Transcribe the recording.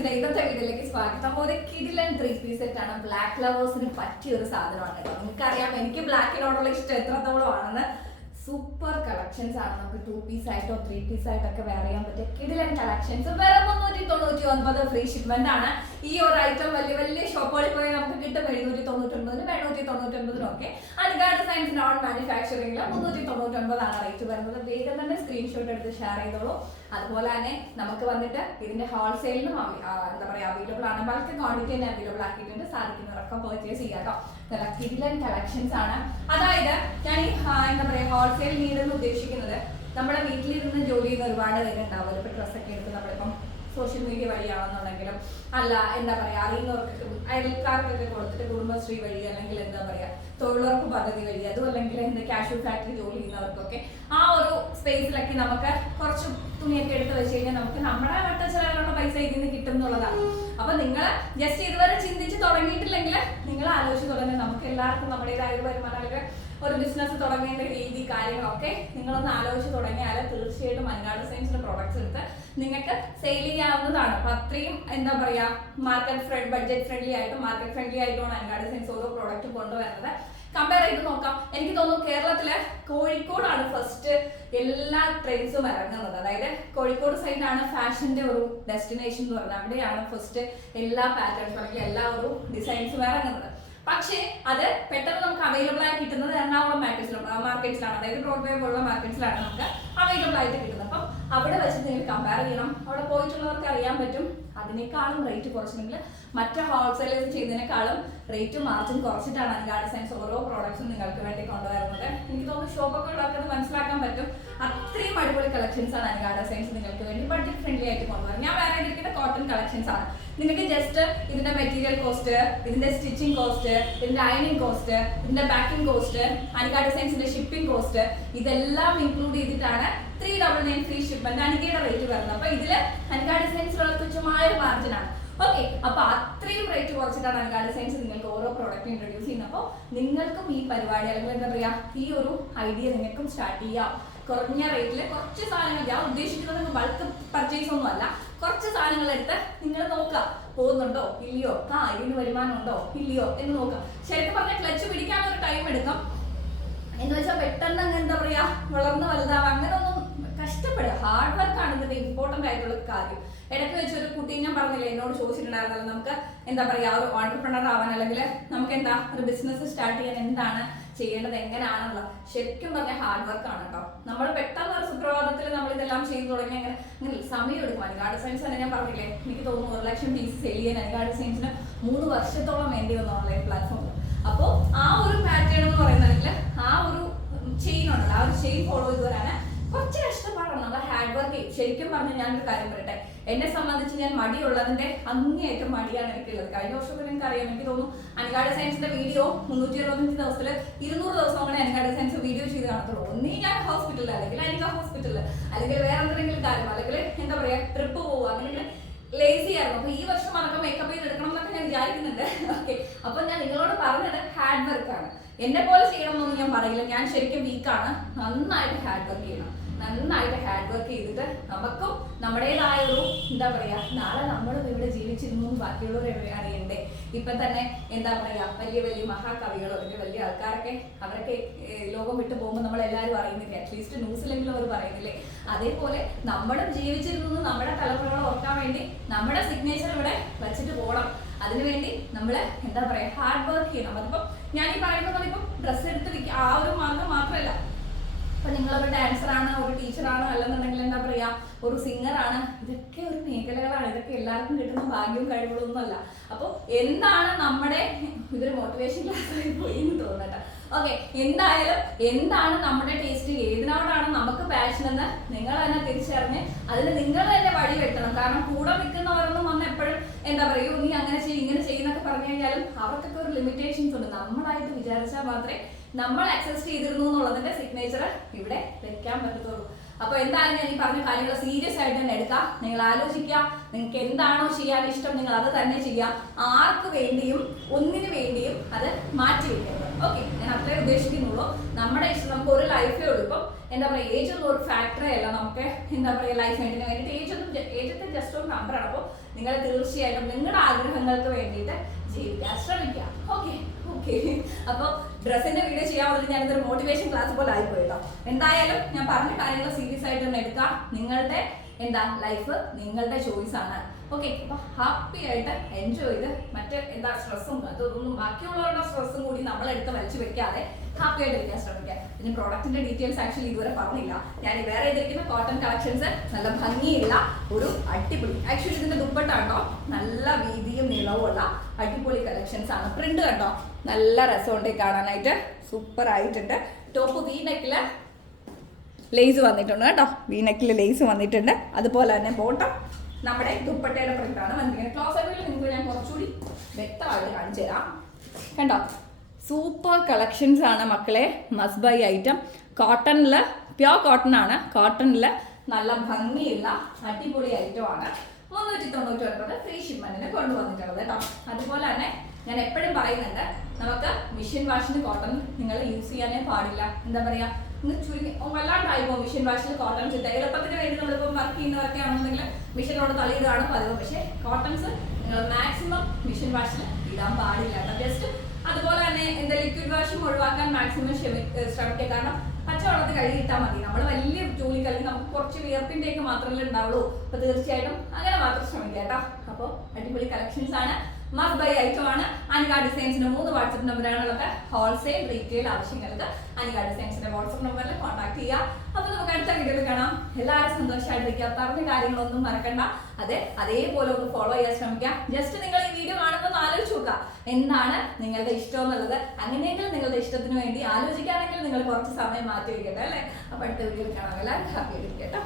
ഫ്രണ്ട്സിന്റെ ഇന്നത്തെ വീഡിയോയിലേക്ക് സ്വാഗതം. ഒരു കിഡിലൻ 3-piece സെറ്റ് ആണ്. ബ്ലാക്ക് ലവേഴ്സിന് പറ്റിയ ഒരു സാധനമാണ് കേട്ടോ. നിങ്ങൾക്കറിയാം എനിക്ക് ബ്ലാക്കിനോടുള്ള ഇഷ്ടം എത്രത്തോളം ആണെന്ന്. സൂപ്പർ കളക്ഷൻസ് ആണ്. നമുക്ക് 2-piece ആയിട്ടോ 3-piece ആയിട്ടൊക്കെ വെയർ ചെയ്യാൻ പറ്റിയ കിഡിലൻ കളക്ഷൻസ്. വെറും 399 ഫ്രീ ഷിപ്മെന്റ് ആണ്. ഈ ഒരു ഐറ്റം വലിയ വലിയ ഷോപ്പുകളിൽ പോയി നമുക്ക് കിട്ടും 799 899 ഒക്കെ. അൻഗാർഡ് സയൻസ് നോൺ മാനുഫാക്ചറിംഗിൽ 399 ആണ് റേറ്റ് വരുന്നത്. വേഗം തന്നെ സ്ക്രീൻഷോട്ട് എടുത്ത് ഷെയർ ചെയ്തോളൂ. അതുപോലെ തന്നെ നമുക്ക് വന്നിട്ട് ഇതിന്റെ ഹോൾസെയിലിനും എന്താ പറയാ അവൈലബിൾ ആണ്. ബൾക്ക് ക്വാണ്ടിറ്റി തന്നെ അവൈലബിൾ ആക്കിയിട്ടുണ്ട്. സാധിക്കുന്നവരൊക്കെ പർച്ചേസ് ചെയ്യാം കേട്ടോ. നല്ല കിഡിലൻ കളക്ഷൻസ് ആണ്. അതായത് ഞാൻ ഈ എന്താ പറയാ ഹോൾസെയിൽ നീഡ് എന്ന് ഉദ്ദേശിക്കുന്നത് നമ്മുടെ വീട്ടിലിരുന്ന് ജോലി ചെയ്യുന്ന ഒരുപാട് പേരുണ്ടാവുമല്ലോ. ഇപ്പൊ ഡ്രസ്സൊക്കെ എടുത്ത് നമ്മളിപ്പം സോഷ്യൽ മീഡിയ വഴിയാണെന്നുണ്ടെങ്കിലും അല്ല എന്താ പറയാ അറിയുന്നവർക്കൊക്കെ അയൽക്കാർക്കൊക്കെ കൊടുത്തിട്ട് കുടുംബശ്രീ വഴി അല്ലെങ്കിൽ എന്താ പറയാ തൊഴിലുറപ്പ് പദ്ധതി വഴി അതും അല്ലെങ്കിൽ എന്താ കാഷ്വൽ ഫാക്ടറി ജോലി ചെയ്യുന്നവർക്കൊക്കെ ആ ഒരു സ്പേസിലൊക്കെ നമുക്ക് കുറച്ച് തുണിയൊക്കെ എടുത്ത് വെച്ച് കഴിഞ്ഞാൽ നമുക്ക് നമ്മുടെ വട്ട ചെലവിലുള്ള പൈസ ഇതിൽ നിന്ന് കിട്ടും എന്നുള്ളതാണ്. അപ്പൊ നിങ്ങൾ ജസ്റ്റ് ഇതുവരെ ചിന്തിച്ച് തുടങ്ങിയിട്ടില്ലെങ്കിൽ നിങ്ങൾ ആലോചിച്ച് തുടങ്ങി. നമുക്ക് എല്ലാവർക്കും നമ്മുടേതായ ഒരു വരുമാനം അല്ലെങ്കിൽ ഒരു ബിസിനസ് തുടങ്ങേണ്ട രീതി കാര്യങ്ങളൊക്കെ നിങ്ങളൊന്ന് ആലോചിച്ച് തുടങ്ങിയാൽ തീർച്ചയായിട്ടും അൻഗാർഡ് സയൻസിന്റെ പ്രോഡക്ട്സ് എടുത്ത് നിങ്ങൾക്ക് സെയിൽ ചെയ്യാവുന്നതാണ്. അപ്പൊ അത്രയും എന്താ പറയാ ബഡ്ജറ്റ് ഫ്രണ്ട്ലി ആയിട്ടും മാർക്കറ്റ് ഫ്രണ്ട്ലി ആയിട്ടുമാണ് അൻഗാർഡ് സയൻസ് ഓരോ പ്രോഡക്റ്റ് കൊണ്ടുവരുന്നത്. കമ്പയർ ചെയ്ത് നോക്കാം. എനിക്ക് തോന്നുന്നു കേരളത്തിലെ കോഴിക്കോടാണ് ഫസ്റ്റ് എല്ലാ ട്രെൻഡ്സും ഇറങ്ങുന്നത്. അതായത് കോഴിക്കോട് സൈഡിലാണ് ഫാഷന്റെ ഒരു ഡെസ്റ്റിനേഷൻ എന്ന് പറഞ്ഞാൽ അവിടെയാണ് ഫസ്റ്റ് എല്ലാ പാറ്റേൺസും അല്ലെങ്കിൽ എല്ലാ ഒരു ഡിസൈൻസും ഇറങ്ങുന്നത്. പക്ഷേ അത് പെട്ടെന്ന് നമുക്ക് അവൈലബിൾ ആയി കിട്ടുന്നത് എറണാകുളം മാർക്കറ്റ്സിലാണ്. അതായത് ബ്രോഡ്വേ പോലുള്ള മാർക്കറ്റ്സിലാണ് നമുക്ക് അവൈലബിൾ ആയിട്ട് കിട്ടുന്നത്. അപ്പം അവിടെ വെച്ച് നിങ്ങൾ കമ്പയർ ചെയ്യണം. അവിടെ പോയിട്ടുള്ളവർക്ക് അറിയാൻ പറ്റും അതിനേക്കാളും റേറ്റ് കുറച്ചിട്ടുണ്ടെങ്കിൽ മറ്റു ഹോൾസെയിലേഴ്സ് ചെയ്യുന്നതിനേക്കാളും റേറ്റ് മാർജിൻ കുറച്ചിട്ടാണ് അൻഗാർഡ് സയൻസ് ഓരോ പ്രോഡക്ട്സും നിങ്ങൾക്ക് വേണ്ടി കൊണ്ടുവരുന്നത്. എനിക്ക് തോന്നുന്നു ഷോപ്പൊക്കെ ഉള്ളവർക്ക് മനസ്സിലാക്കാൻ പറ്റും. അത്രയും അടിപൊളി കളക്ഷൻസ് ആണ് അൻഗാർഡ് സയൻസ് നിങ്ങൾക്ക് വേണ്ടി ബഡ്ജറ്റ് ഫ്രണ്ട്ലി ആയിട്ട് കൊണ്ടുവരും. ഞാൻ വേറെ ഇരിക്കുന്ന കോട്ടൺ കളക്ഷൻസ് ആണ്. നിങ്ങൾക്ക് ജസ്റ്റ് ഇതിന്റെ മെറ്റീരിയൽ കോസ്റ്റ്, ഇതിന്റെ സ്റ്റിച്ചിങ് കോസ്റ്റ്, ഇതിന്റെ അയണിങ് കോസ്റ്റ്, ഇതിന്റെ പാക്കിംഗ് കോസ്റ്റ്, അൻഗാർഡ് സയൻസിന്റെ ഷിപ്പിംഗ് കോസ്റ്റ് ഇതെല്ലാം ഇൻക്ലൂഡ് ചെയ്തിട്ടാണ് 399 ഫ്രീ ഷിപ്മെന്റ് അനികയുടെ റേറ്റ് വരുന്നത്. അപ്പൊ ഇതില് അൻഗാർഡ് സയൻസിലുള്ള തുച്ഛമായ മാർജിൻ ആണ്. ഓക്കെ, അപ്പൊ അത്രയും റേറ്റ് കുറച്ചിട്ടാണ് അൻഗാർഡ് സയൻസ് നിങ്ങൾക്ക് ഓരോ പ്രോഡക്റ്റ് ഇൻട്രൊഡ്യൂസ് ചെയ്യുന്നത്. അപ്പോൾ നിങ്ങൾക്കും ഈ പരിപാടി അല്ലെങ്കിൽ എന്താ പറയാ ഈ ഒരു ഐഡിയ നിങ്ങൾക്കും സ്റ്റാർട്ട് ചെയ്യാം. കുറഞ്ഞ റേറ്റില് കുറച്ച് സാധനങ്ങൾ, ഞാൻ ഉദ്ദേശിക്കുന്നത് ബൾക്ക് പർച്ചേസ് ഒന്നും അല്ല, കുറച്ച് സാധനങ്ങൾ എടുത്ത് നിങ്ങൾ നോക്കുക പോകുന്നുണ്ടോ ഇല്ലയോ, ഇതിന് വരുമാനം ഉണ്ടോ ഇല്ലയോ എന്ന് നോക്കുക. ശരിക്കും പറഞ്ഞാൽ ക്ലച്ച് പിടിക്കാൻ ഒരു ടൈം എടുക്കും. എന്ന് വെച്ചാൽ പെട്ടെന്ന് എന്താ പറയാ വളർന്ന് വലുതാവാം അങ്ങനെ ഒന്നും കഷ്ടപ്പെടുക. ഹാർഡ് വർക്ക് ആണ് ഇതിന്റെ ഇമ്പോർട്ടന്റ് ആയിട്ടുള്ള കാര്യം. ഇടയ്ക്ക് വെച്ചൊരു കുട്ടി ഞാൻ പറഞ്ഞില്ലേ എന്നോട് ചോദിച്ചിട്ടുണ്ടായിരുന്നല്ലോ നമുക്ക് എന്താ പറയാ ഒരു ഓൺടർപ്രണർ ആവാൻ അല്ലെങ്കിൽ നമുക്ക് എന്താ ഒരു ബിസിനസ് സ്റ്റാർട്ട് ചെയ്യാൻ എന്താണ് ചെയ്യേണ്ടത് എങ്ങനെയാണുള്ള. ശരിക്കും പറഞ്ഞാൽ ഹാർഡ് വർക്ക് ആണ് കേട്ടോ. നമ്മൾ പെട്ടെന്ന് ഒരു സുപ്രഭാതത്തിൽ നമ്മൾ ഇതെല്ലാം ചെയ്തു തുടങ്ങി അങ്ങനെ സമയം എടുക്കും. അൻഗാർഡ് സയൻസ് തന്നെ ഞാൻ പറഞ്ഞില്ലേ എനിക്ക് തോന്നുന്നു 1 ലക്ഷം പീസ് സെയിൽ ചെയ്യാൻ അൻഗാർഡ് സയൻസിന് 3 വർഷത്തോളം വേണ്ടി വന്നു ഓൺലൈൻ പ്ലാറ്റ്ഫോമിൽ. അപ്പോൾ ആ ഒരു പാറ്റേൺ എന്ന് പറയുന്നതിൽ ആ ഒരു ചെയിൻ ഉണ്ടല്ലോ, ആ ഒരു ചെയിൻ ഫോളോ ചെയ്ത് വരാന് കുറച്ച് കഷ്ടപ്പാടാണ്. നമ്മൾ ഹാർഡ് വർക്ക് ചെയ്യും. ശരിക്കും പറഞ്ഞാൽ ഞാനൊരു കാര്യം പറയട്ടെ, എന്നെ സംബന്ധിച്ച് ഞാൻ മടിയുള്ളതിന്റെ അങ്ങേയറ്റം മടിയാണ് എനിക്കുള്ളത്. കഴിഞ്ഞ വർഷമൊക്കെ നിങ്ങൾക്ക് അറിയാം. എനിക്ക് തോന്നുന്നു അൻഗാർഡ് സയൻസിന്റെ വീഡിയോ 365 ദിവസത്തിൽ 200 ദിവസം അങ്ങനെ അൻഗാർഡ് സയൻസ് വീഡിയോ ചെയ്ത് കാണത്തുള്ളൂ. ഒന്നീ ഞാൻ ഹോസ്പിറ്റലിൽ അല്ലെങ്കിൽ അനിക ഹോസ്പിറ്റലിൽ അല്ലെങ്കിൽ വേറെ എന്തെങ്കിലും കാര്യം അല്ലെങ്കിൽ എന്താ പറയാ ട്രിപ്പ് പോവുക അങ്ങനെ ലേസി ആയിരുന്നു. അപ്പൊ ഈ വർഷം അതൊക്കെ മേക്കപ്പ് ചെയ്ത് എടുക്കണം എന്നൊക്കെ ഞാൻ വിചാരിക്കുന്നുണ്ട്. ഓക്കെ, അപ്പൊ ഞാൻ നിങ്ങളോട് പറഞ്ഞത് ഹാർഡ് വർക്ക് ആണ്. എന്നെ പോലെ ചെയ്യണമെന്നൊന്നും ഞാൻ പറയില്ല. ഞാൻ ശരിക്കും വീക്കാണ്. നന്നായിട്ട് ഹാർഡ് വർക്ക് ചെയ്യണം. നന്നായിട്ട് ഹാർഡ് വർക്ക് ചെയ്തിട്ട് നമുക്കും നമ്മുടേതായ ഒരു എന്താ പറയാ നാളെ നമ്മളും ഇവിടെ ജീവിച്ചിരുന്നു ബാക്കിയുള്ളവർ അറിയണ്ടേ. ഇപ്പൊ തന്നെ എന്താ പറയാ വലിയ വലിയ മഹാകവികളോ അല്ലെങ്കിൽ വലിയ ആൾക്കാരൊക്കെ അവരൊക്കെ ലോകം വിട്ടു പോകുമ്പോൾ നമ്മൾ എല്ലാവരും അറിയുന്നില്ലേ, അറ്റ്ലീസ്റ്റ് ന്യൂസിലെങ്കിലും അവർ പറയുന്നില്ലേ. അതേപോലെ നമ്മളും ജീവിച്ചിരുന്നു നമ്മുടെ തലമുറകളെ ഓർക്കാൻ വേണ്ടി നമ്മുടെ സിഗ്നേച്ചർ ഇവിടെ വെച്ചിട്ട് പോകണം. അതിനുവേണ്ടി നമ്മൾ എന്താ പറയാ ഹാർഡ് വർക്ക് ചെയ്യണം. അതിപ്പം ഞാൻ ഈ പറയുന്നത് ഇപ്പം ഡ്രസ്സ് എടുത്ത് വിൽക്കുക ആ ഒരു മാർഗം മാത്രമല്ല. അപ്പൊ നിങ്ങളൊരു ഡാൻസറാണ്, ഒരു ടീച്ചറാണ്, അല്ലെന്നുണ്ടെങ്കിൽ എന്താ പറയാ ഒരു സിംഗറാണ്. ഇതൊക്കെ ഒരു മേഖലകളാണ്. ഇതൊക്കെ എല്ലാവർക്കും കിട്ടുന്ന ഭാഗ്യവും കഴിവുകളൊന്നും അല്ല. അപ്പൊ എന്താണ് നമ്മുടെ ഇതൊരു മോട്ടിവേഷൻ ക്ലാസ്സിൽ പോയി എന്ന് തോന്നട്ടെ. ഓക്കെ, എന്തായാലും എന്താണ് നമ്മുടെ ടേസ്റ്റ്, ഏതിനോടാണ് നമുക്ക് പാഷൻ എന്ന് നിങ്ങൾ തന്നെ തിരിച്ചറിഞ്ഞ് അതിന് നിങ്ങൾ തന്നെ വഴി വെട്ടണം. കാരണം കൂടെ നിൽക്കുന്നവരൊന്നും വന്ന് എപ്പോഴും എന്താ പറയുക നീ അങ്ങനെ ചെയ്യും ഇങ്ങനെ ചെയ്യുന്നൊക്കെ പറഞ്ഞു കഴിഞ്ഞാലും അവർക്കൊക്കെ ഒരു ലിമിറ്റേഷൻസ് ഉണ്ട്. നമ്മളായിട്ട് വിചാരിച്ചാൽ മാത്രമേ നമ്മൾ അക്സസ് ചെയ്തിരുന്നു എന്നുള്ളതിന്റെ സിഗ്നേച്ചർ ഇവിടെ വെക്കാൻ പറ്റത്തുള്ളൂ. അപ്പൊ എന്താണ് ഞാൻ ഈ പറഞ്ഞ കാര്യങ്ങൾ സീരിയസ് ആയിട്ട് തന്നെ എടുക്കാം. നിങ്ങൾ ആലോചിക്കുക, നിങ്ങൾക്ക് എന്താണോ ചെയ്യാൻ ഇഷ്ടം നിങ്ങൾ അത് തന്നെ ചെയ്യാം. ആർക്ക് വേണ്ടിയും ഒന്നിനു വേണ്ടിയും അത് മാറ്റി വെക്കരുത്. ഓക്കെ, ഞാൻ അത്രേ ഉദ്ദേശിക്കുന്നുള്ളൂ. നമ്മുടെ ഇഷ്ടം നമുക്ക് ഒരു ലൈഫേ ഉള്ളൂ. ഇപ്പം എന്താ പറയുക ഏജ് ഒന്നും ഒരു ഫാക്ടറേ അല്ല. നമുക്ക് എന്താ പറയുക ലൈഫ് വേണ്ടിന് വേണ്ടിയിട്ട് ഏജ് ഒക്കെ ജസ്റ്റ് ഒരു നമ്പറാണ്. അപ്പോൾ നിങ്ങൾ തീർച്ചയായിട്ടും നിങ്ങളുടെ ആഗ്രഹങ്ങൾക്ക് വേണ്ടിയിട്ട് ജീവിക്കാൻ ശ്രമിക്കുക. Okay okay. അപ്പോൾ ഡ്രസ്സിന്റെ വീഡിയോ ചെയ്യാൻ വേണ്ടി ഞാനിതൊരു മോട്ടിവേഷൻ ക്ലാസ് പോലെ ആയിപ്പോയി കേട്ടോ. എന്തായാലും ഞാൻ പറഞ്ഞ കാര്യങ്ങൾ സീരിയസ് ആയിട്ട് തന്നെ എടുക്കുക. നിങ്ങളുടെ ലൈഫ് നിങ്ങളുടെ ചോയ്സ് ആണ്. ഓക്കെ, അപ്പൊ ഹാപ്പി ആയിട്ട് എൻജോയ് ചെയ്ത് മറ്റേ സ്ട്രെസ്സും അതൊന്നും ബാക്കിയുള്ളവരുടെ സ്ട്രെസ്സും കൂടി നമ്മളെടുത്ത് വലിച്ചു വെക്കാതെ ഹാപ്പി ആയിട്ട് ഇരിക്കാൻ ശ്രമിക്കുക. പിന്നെ പ്രോഡക്റ്റിന്റെ ഡീറ്റെയിൽസ് ആക്ച്വലി ഇതുവരെ പറഞ്ഞില്ല. ഞാൻ വേറെ ചെയ്തിരിക്കുന്ന കോട്ടൺ കളക്ഷൻസ് നല്ല ഭംഗിയുള്ള ഒരു അടിപൊളി, ആക്ച്വലി ഇതിന്റെ ദുപ്പട്ട കണ്ടോ നല്ല വീതിയും നീളവും ഉള്ള അടിപൊളി കളക്ഷൻസ് ആണ്. പ്രിന്റ് കണ്ടോ നല്ല രസമുണ്ട് കാണാനായിട്ട്, സൂപ്പർ ആയിട്ടുണ്ട്. ടോപ്പ് വി നെക്കില് ലേസ് വന്നിട്ടുണ്ട് കേട്ടോ, വി നെക്കിൽ ലേസ് വന്നിട്ടുണ്ട്. അതുപോലെ തന്നെ ബോട്ടം നമ്മുടെ ദുപ്പട്ടയുടെ പ്രിന്റാണ് വന്നിരിക്കുന്നത്. ക്ലോസ് ആയിട്ട് നിങ്ങൾക്ക് ഞാൻ കുറച്ചുകൂടി വ്യക്തമായിട്ട് കാണിച്ചു തരാം. കണ്ടോ സൂപ്പർ കളക്ഷൻസ് ആണ് മക്കളെ, മസ്റ്റ് ബൈ ഐറ്റം. കോട്ടണിൽ പ്യോർ കോട്ടൺ ആണ്, കോട്ടണിൽ നല്ല ഭംഗിയുള്ള അടിപൊളി ഐറ്റം ആണ്. 399 ഫ്രീ ഷിപ്മെന്റിന് കൊണ്ടുവന്നിട്ടുള്ളത് കേട്ടോ. അതുപോലെ തന്നെ ഞാൻ എപ്പോഴും പറയുന്നുണ്ട്, നമുക്ക് മെഷീൻ വാഷിന് കോട്ടൺ നിങ്ങൾ യൂസ് ചെയ്യാനേ പാടില്ല. എന്താ പറയാ, ചുരുങ്ങി വല്ലാണ്ടായിപ്പോ മെഷീൻ വാഷിൽ കോട്ടൺ കിട്ടുക. എളുപ്പത്തിന് വേണ്ടി നമ്മളിപ്പോൾ വർക്ക് ചെയ്യുന്നവരൊക്കെ ആണെന്നുണ്ടെങ്കിൽ മെഷീനോട് തള്ളിയിടുകയാണ് പതിവ്. പക്ഷേ കോട്ടൺസ് നിങ്ങൾ മാക്സിമം മെഷീൻ വാഷിൽ ഇടാൻ പാടില്ല കേട്ടോ. ജസ്റ്റ് അതുപോലെ തന്നെ ലിക്വിഡ് വാഷും ഒഴിവാക്കാൻ മാക്സിമം ശ്രമിക്കുക. കാരണം പച്ചവെള്ളത്തിൽ കഴുകിയിട്ടാൽ മതി. നമ്മൾ വലിയ ജോലി അല്ലെങ്കിൽ നമുക്ക് കുറച്ച് വിയർപ്പിൻ്റെയൊക്കെ മാത്രമല്ലേ ഉണ്ടാവുള്ളൂ. അപ്പൊ തീർച്ചയായിട്ടും അങ്ങനെ മാത്രം ശ്രമിക്കുക കേട്ടോ. അപ്പോൾ അടിപൊളി കളക്ഷൻസ് ആണ്, മസ്റ്റ് ബൈ ഐറ്റം ആണ്. അനിക ഡിസൈൻസിന്റെ 3 വാട്സ്ആപ്പ് നമ്പറാണുള്ളത്. ഹോൾസെയിൽ റീറ്റെയിൽ ആവശ്യങ്ങൾക്ക് അനിക ഡിസൈൻസിന്റെ വാട്സ്ആപ്പ് നമ്പറിൽ കോൺടാക്ട് ചെയ്യുക. അപ്പൊ നമുക്ക് അടുത്ത വീഡിയോയിൽ കാണാം. എല്ലാവരും സന്തോഷമായിട്ടിരിക്കുക. പറഞ്ഞ കാര്യങ്ങളൊന്നും മറക്കണ്ട. അതേപോലെ ഒന്ന് ഫോളോ ചെയ്യാൻ ശ്രമിക്കുക. ജസ്റ്റ് നിങ്ങൾ ഈ വീഡിയോ കാണുമ്പോൾ ആലോചിച്ച് നോക്കുക എന്താണ് നിങ്ങളുടെ ഇഷ്ടം എന്നുള്ളത്. അങ്ങനെയെങ്കിലും നിങ്ങളുടെ ഇഷ്ടത്തിന് വേണ്ടി ആലോചിക്കാനെങ്കിലും നിങ്ങൾ കുറച്ച് സമയം മാറ്റി വയ്ക്കട്ടെ അല്ലേ. അപ്പൊ അടുത്ത വീഡിയോയിൽ കാണാം. എല്ലാവരും ഹാപ്പി ആയിരിക്കും കേട്ടോ.